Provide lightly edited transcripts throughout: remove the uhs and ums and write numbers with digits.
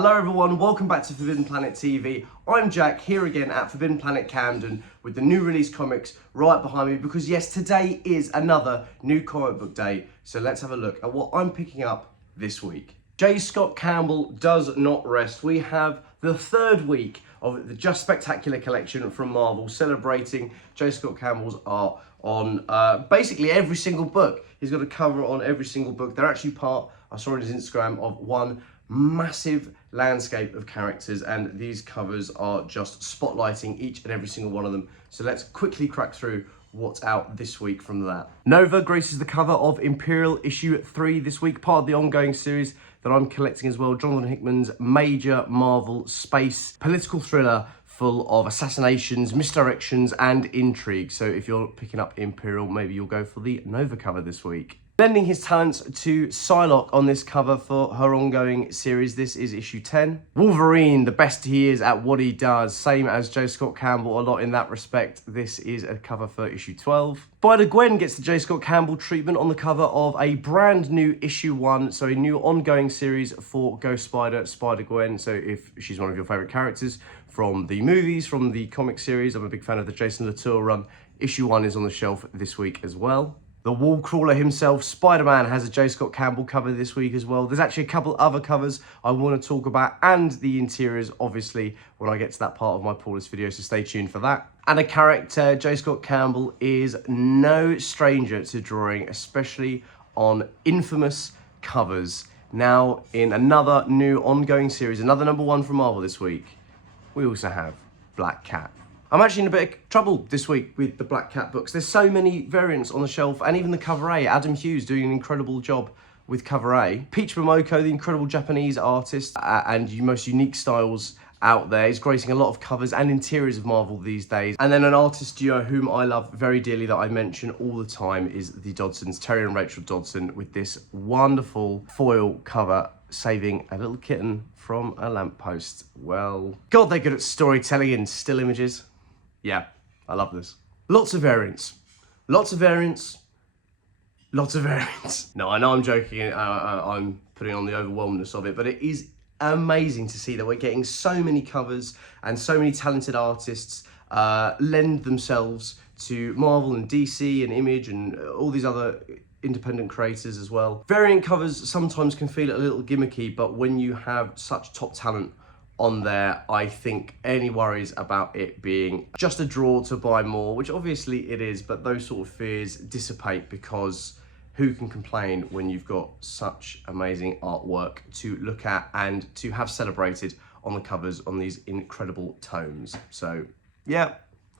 Hello everyone, welcome back to Forbidden Planet TV. I'm Jack, here again at Forbidden Planet Camden with the new release comics right behind me because yes, today is another new comic book day. So let's have a look at what I'm picking up this week. J. Scott Campbell does not rest. We have the third week of the Just Spectacular collection from Marvel, celebrating J. Scott Campbell's art on basically every single book. He's got a cover on every single book. They're actually part, I saw on his Instagram, of one massive landscape of characters, and these covers are just spotlighting each and every single one of them. So let's quickly crack through what's out this week from that. Nova graces the cover of Imperial issue 3 this week, part of the ongoing series that I'm collecting as well. Jonathan Hickman's major Marvel space political thriller full of assassinations, misdirections and intrigue. So if you're picking up Imperial, maybe you'll go for the Nova cover this week. Lending his talents to Psylocke on this cover for her ongoing series. This is issue 10. Wolverine, the best he is at what he does. Same as J. Scott Campbell, a lot in that respect. This is a cover for issue 12. Spider-Gwen gets the J. Scott Campbell treatment on the cover of a brand new issue 1. So a new ongoing series for Ghost Spider, Spider-Gwen. So if she's one of your favorite characters from the movies, from the comic series, I'm a big fan of the Jason Latour run. Issue 1 is on the shelf this week as well. The wall crawler himself, Spider-Man, has a J. Scott Campbell cover this week as well. There's actually a couple other covers I want to talk about, and the interiors, obviously, when I get to that part of my pull list video, so stay tuned for that. And a character, J. Scott Campbell is no stranger to drawing, especially on infamous covers. Now, in another new ongoing series, another #1 from Marvel this week, we also have Black Cat. I'm actually in a bit of trouble this week with the Black Cat books. There's so many variants on the shelf, and even the cover A, Adam Hughes doing an incredible job with cover A. Peach Momoko, the incredible Japanese artist and most unique styles out there, is gracing a lot of covers and interiors of Marvel these days. And then an artist duo whom I love very dearly that I mention all the time is the Dodsons, Terry and Rachel Dodson, with this wonderful foil cover saving a little kitten from a lamppost. Well, God, they're good at storytelling in still images. Yeah, I love this. Lots of variants. Lots of variants. Lots of variants. No, I know I'm joking. I'm putting on the overwhelmness of it, but it is amazing to see that we're getting so many covers and so many talented artists lend themselves to Marvel and DC and Image and all these other independent creators as well. Variant covers sometimes can feel a little gimmicky, but when you have such top talent on there, I think any worries about it being just a draw to buy more, which obviously it is, but those sort of fears dissipate because who can complain when you've got such amazing artwork to look at and to have celebrated on the covers on these incredible tomes. So yeah,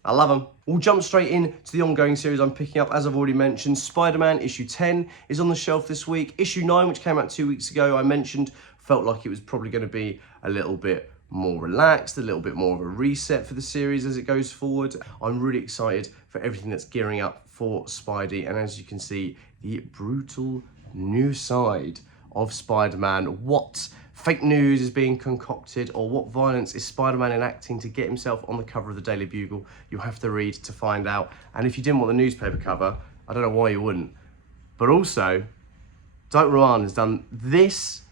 I love them. We'll jump straight in to the ongoing series I'm picking up. As I've already mentioned, Spider-Man issue 10 is on the shelf this week. Issue 9, which came out 2 weeks ago, I mentioned, felt like it was probably going to be a little bit more relaxed, a little bit more of a reset for the series as it goes forward. I'm really excited for everything that's gearing up for Spidey, and as you can see, the brutal new side of Spider-Man. What fake news is being concocted, or what violence is Spider-Man enacting to get himself on the cover of the Daily Bugle? You'll have to read to find out. And if you didn't want the newspaper cover, I don't know why you wouldn't. But also, Doug Rowan has done this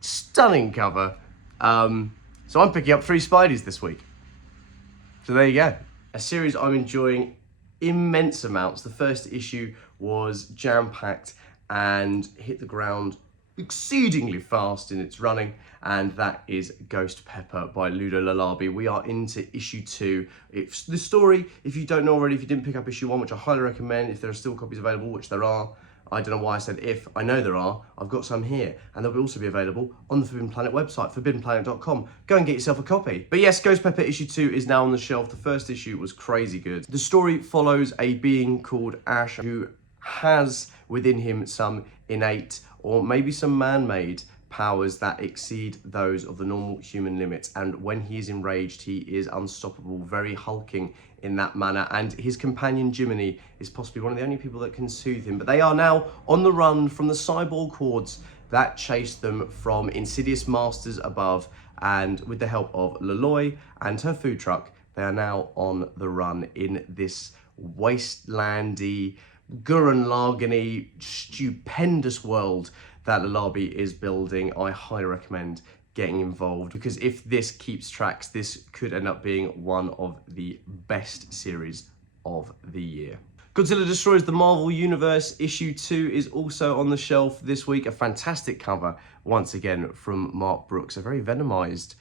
stunning cover. So I'm picking up 3 Spideys this week. So there you go. A series I'm enjoying immense amounts. The first issue was jam-packed and hit the ground exceedingly fast in its running, and that is Ghost Pepper by Ludo Lalabi. We are into issue 2. It's the story, if you don't know already, if you didn't pick up issue 1, which I highly recommend, if there are still copies available, which there are. I don't know why I said if, I know there are. I've got some here, and they'll also be available on the Forbidden Planet website, forbiddenplanet.com. Go and get yourself a copy. But yes, Ghost Pepper issue 2 is now on the shelf. The first issue was crazy good. The story follows a being called Ash who has within him some innate or maybe some man-made powers that exceed those of the normal human limits, and when he is enraged, he is unstoppable, very hulking in that manner, and his companion Jiminy is possibly one of the only people that can soothe him. But they are now on the run from the cyborg hordes that chase them from insidious masters above, and with the help of Laloy and her food truck, they are now on the run in this wastelandy, Gurren Lagann-y, stupendous world that Lalabi is building. I highly recommend getting involved, because if this keeps tracks, this could end up being one of the best series of the year. Godzilla Destroys the Marvel Universe issue 2 is also on the shelf this week. A fantastic cover, once again, from Mark Brooks. A very venomized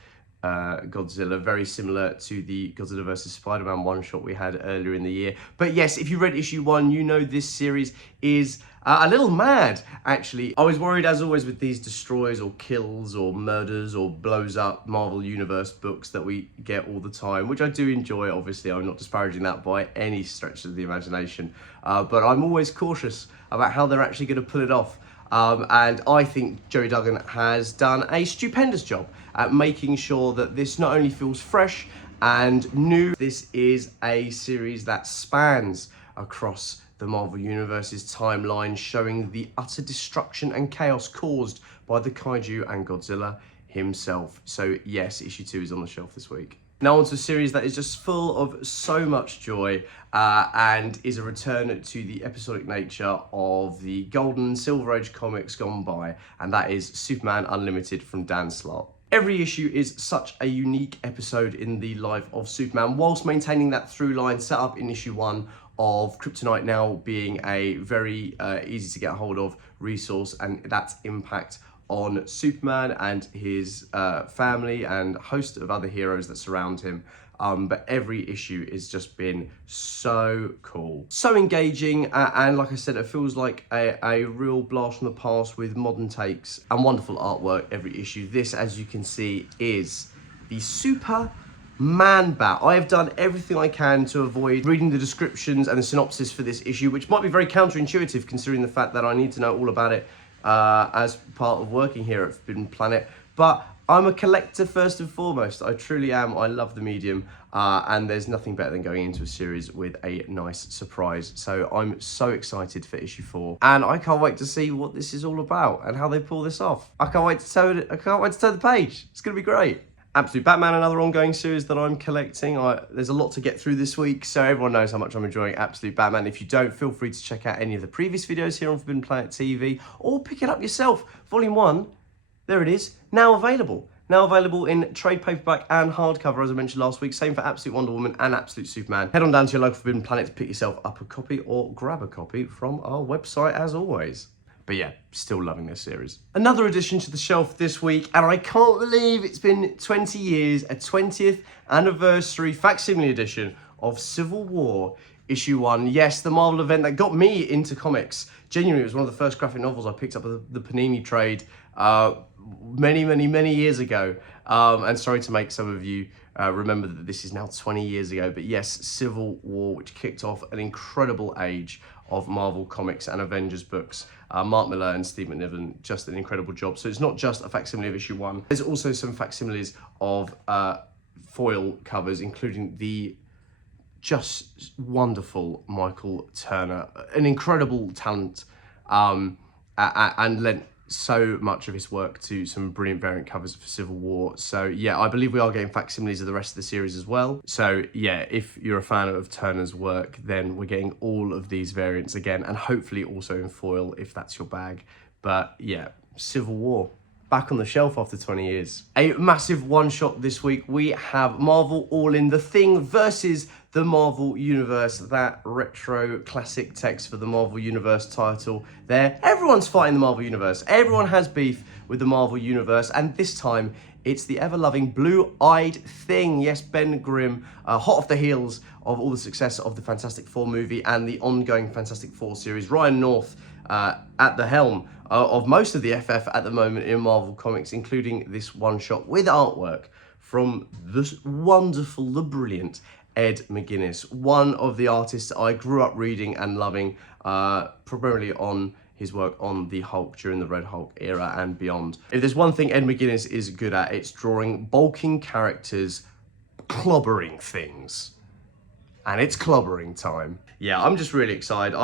Godzilla, very similar to the Godzilla vs. Spider-Man one-shot we had earlier in the year. But yes, if you read issue 1, you know this series is a little mad, actually. I was worried, as always, with these destroys or kills or murders or blows up Marvel Universe books that we get all the time, which I do enjoy, obviously. I'm not disparaging that by any stretch of the imagination. But I'm always cautious about how they're actually going to pull it off. And I think Joey Duggan has done a stupendous job at making sure that this not only feels fresh and new, this is a series that spans across the Marvel Universe's timeline, showing the utter destruction and chaos caused by the kaiju and Godzilla himself. So yes, issue 2 is on the shelf this week. Now onto a series that is just full of so much joy and is a return to the episodic nature of the Golden and Silver Age comics gone by, and that is Superman Unlimited from Dan Slott. Every issue is such a unique episode in the life of Superman, whilst maintaining that through line set up in issue 1 of Kryptonite now being a very easy to get hold of resource, and that's impact on Superman and his family and a host of other heroes that surround him. But every issue has just been so cool, so engaging, and like I said, it feels like a real blast from the past with modern takes and wonderful artwork every issue. This, as you can see, is the Super Man Bat. I have done everything I can to avoid reading the descriptions and the synopsis for this issue, which might be very counterintuitive considering the fact that I need to know all about it as part of working here at Forbidden Planet. But I'm a collector first and foremost. I truly am. I love the medium, and there's nothing better than going into a series with a nice surprise. So I'm so excited for issue 4, and I can't wait to see what this is all about and how they pull this off. I can't wait to turn the page. It's gonna be great. Absolute Batman, another ongoing series that I'm collecting. There's a lot to get through this week, so everyone knows how much I'm enjoying Absolute Batman. If you don't, feel free to check out any of the previous videos here on Forbidden Planet TV, or pick it up yourself. Volume 1, there it is, now available. Now available in trade paperback and hardcover, as I mentioned last week. Same for Absolute Wonder Woman and Absolute Superman. Head on down to your local Forbidden Planet to pick yourself up a copy, or grab a copy from our website, as always. But yeah, still loving this series. Another addition to the shelf this week, and I can't believe it's been 20 years, a 20th anniversary facsimile edition of Civil War issue 1. Yes, the Marvel event that got me into comics. Genuinely, it was one of the first graphic novels I picked up at the Panini trade many years ago. And sorry to make some of you remember that this is now 20 years ago, but yes, Civil War, which kicked off an incredible age of Marvel Comics and Avengers books. Mark Millar and Steve McNiven, just an incredible job. So it's not just a facsimile of issue 1. There's also some facsimiles of foil covers, including the just wonderful Michael Turner, an incredible talent, and lent so much of his work to some brilliant variant covers for Civil War. So yeah, I believe we are getting facsimiles of the rest of the series as well. So yeah, if you're a fan of Turner's work, then we're getting all of these variants again, and hopefully also in foil if that's your bag. But yeah, Civil War, back on the shelf after 20 years. A massive one-shot this week. We have Marvel All In, The Thing versus the Marvel Universe, that retro classic text for the Marvel Universe title there. Everyone's fighting the Marvel Universe. Everyone has beef with the Marvel Universe, and this time it's the ever-loving blue-eyed Thing. Yes, Ben Grimm, hot off the heels of all the success of the Fantastic Four movie and the ongoing Fantastic Four series. Ryan North at the helm of most of the FF at the moment in Marvel Comics, including this one-shot with artwork from the wonderful, the brilliant Ed McGuinness, one of the artists I grew up reading and loving, primarily on his work on the Hulk during the Red Hulk era and beyond. If there's one thing Ed McGuinness is good at, it's drawing bulking characters clobbering things. And it's clobbering time. Yeah, I'm just really excited.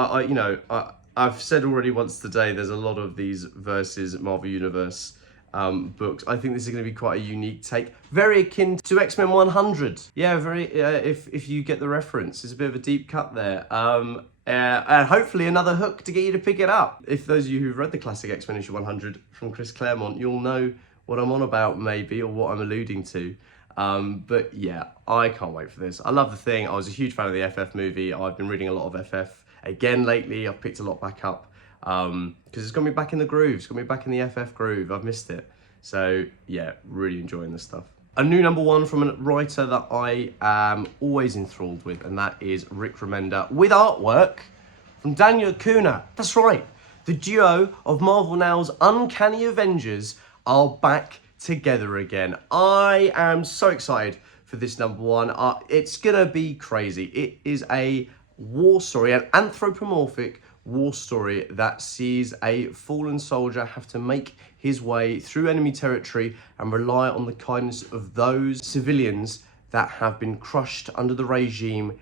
I've said already once today, there's a lot of these versus Marvel Universe books. I think this is going to be quite a unique take, very akin to X-Men 100. Yeah, very. If you get the reference, it's a bit of a deep cut there, and hopefully another hook to get you to pick it up. If those of you who've read the classic X-Men issue 100 from Chris Claremont, you'll know what I'm on about maybe, or what I'm alluding to. But yeah, I can't wait for this. I love the thing. I was a huge fan of the FF movie. I've been reading a lot of FF again lately. I've picked a lot back up because it's got me back in the groove. It's got me back in the FF groove. I've missed it. So yeah, really enjoying this stuff. A new #1 from a writer that I am always enthralled with, and that is Rick Remender, with artwork from Daniel Acuna. That's right. The duo of Marvel Now's Uncanny Avengers are back together again. I am so excited for this #1. It's gonna be crazy. It is a war story, an anthropomorphic war story that sees a fallen soldier have to make his way through enemy territory and rely on the kindness of those civilians that have been crushed under the regime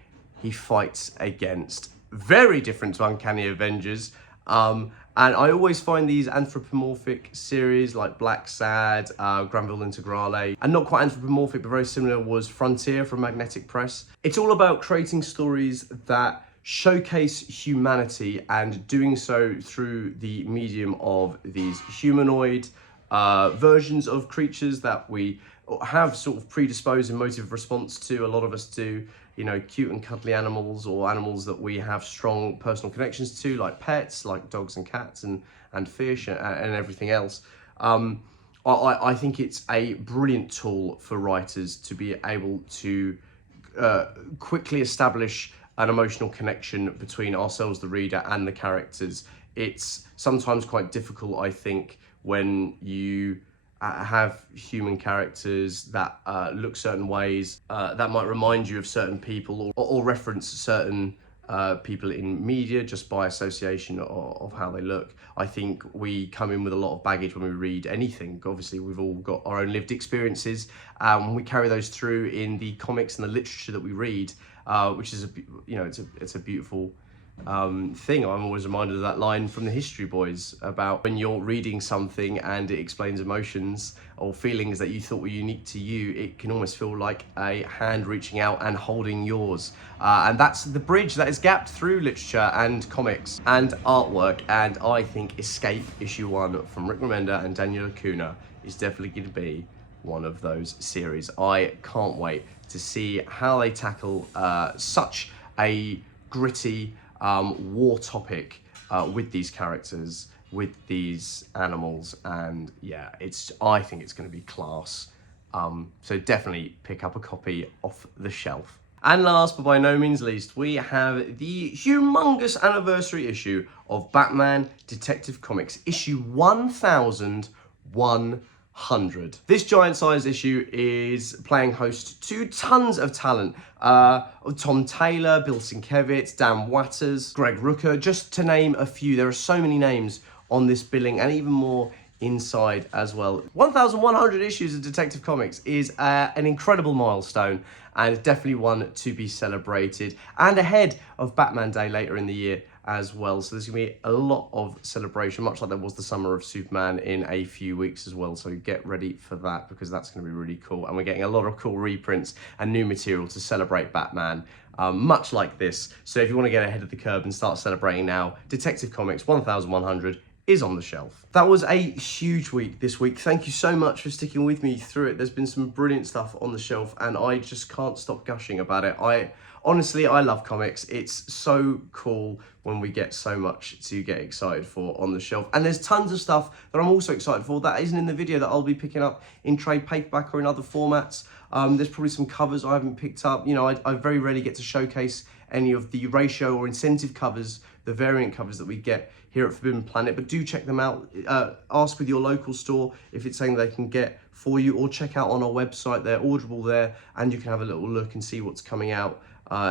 he fights against. Very different to Uncanny Avengers. And I always find these anthropomorphic series like Black Sad, Granville Integrale, and not quite anthropomorphic but very similar was Frontier from Magnetic Press. It's all about creating stories that showcase humanity and doing so through the medium of these humanoid versions of creatures that we have sort of predisposed emotive response to. A lot of us do, you know, cute and cuddly animals, or animals that we have strong personal connections to, like pets, like dogs and cats and fish and everything else. I think it's a brilliant tool for writers to be able to quickly establish an emotional connection between ourselves, the reader, and the characters. It's sometimes quite difficult, I think, when you have human characters that look certain ways, that might remind you of certain people, or reference certain people in media just by association of how they look. I think we come in with a lot of baggage when we read anything. Obviously, we've all got our own lived experiences, and we carry those through in the comics and the literature that we read, which is it's a beautiful thing. I'm always reminded of that line from the History Boys about when you're reading something and it explains emotions or feelings that you thought were unique to you, it can almost feel like a hand reaching out and holding yours. And that's the bridge that is gapped through literature and comics and artwork. And I think Escape #1 from Rick Remender and Daniel Acuna is definitely going to be one of those series. I can't wait to see how they tackle such a gritty war topic with these characters, with these animals, and yeah, I think it's going to be class. So definitely pick up a copy off the shelf. And last but by no means least, we have the humongous anniversary issue of Batman Detective Comics, issue 1100. This giant-sized issue is playing host to tons of talent. Tom Taylor, Bill Sienkiewicz, Dan Watters, Greg Rucka, just to name a few. There are so many names on this billing, and even more inside as well. 1100 issues of Detective Comics is an incredible milestone, and definitely one to be celebrated, and ahead of Batman Day later in the year as well. So there's gonna be a lot of celebration, much like there was the Summer of Superman in a few weeks as well. So get ready for that, because that's gonna be really cool. And we're getting a lot of cool reprints and new material to celebrate Batman, much like this. So if you wanna get ahead of the curve and start celebrating now, Detective Comics 1100 is on the shelf. That was a huge week this week. Thank you so much for sticking with me through it. There's been some brilliant stuff on the shelf, and I just can't stop gushing about it. Honestly, I love comics. It's so cool when we get so much to get excited for on the shelf. And there's tons of stuff that I'm also excited for that isn't in the video that I'll be picking up in trade paperback or in other formats. There's probably some covers I haven't picked up. You know, I very rarely get to showcase any of the ratio or incentive covers, the variant covers that we get here at Forbidden Planet, but do check them out. Ask with your local store if it's something they can get for you, or check out on our website. They're orderable there, and you can have a little look and see what's coming out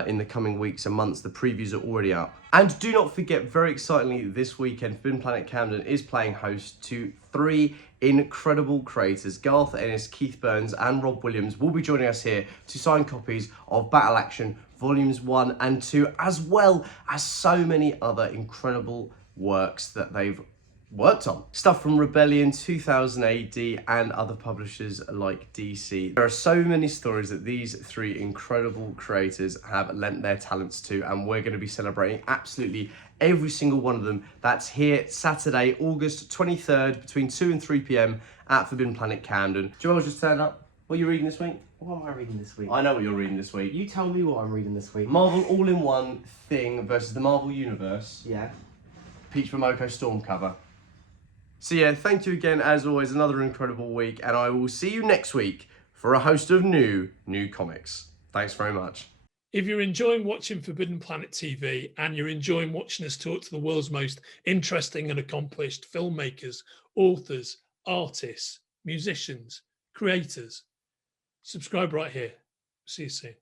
in the coming weeks and months. The previews are already up. And do not forget, very excitingly, this weekend, Forbidden Planet Camden is playing host to 3 incredible creators. Garth Ennis, Keith Burns, and Rob Williams will be joining us here to sign copies of Battle Action Volumes 1 and 2, as well as so many other incredible works that they've worked on. Stuff from Rebellion, 2000 AD, and other publishers like DC. There are so many stories that these three incredible creators have lent their talents to, and we're going to be celebrating absolutely every single one of them. That's here Saturday, August 23rd, between 2 and 3 p.m. at Forbidden Planet Camden. Joel's just turned up. What are you reading this week? What am I reading this week? I know what you're reading this week. You tell me what I'm reading this week. Marvel All-in-One Thing versus the Marvel Universe. Yeah. Peach Momoko Storm cover. So yeah, thank you again, as always, another incredible week, and I will see you next week for a host of new comics. Thanks very much. If you're enjoying watching Forbidden Planet TV and you're enjoying watching us talk to the world's most interesting and accomplished filmmakers, authors, artists, musicians, creators, subscribe right here. See you soon.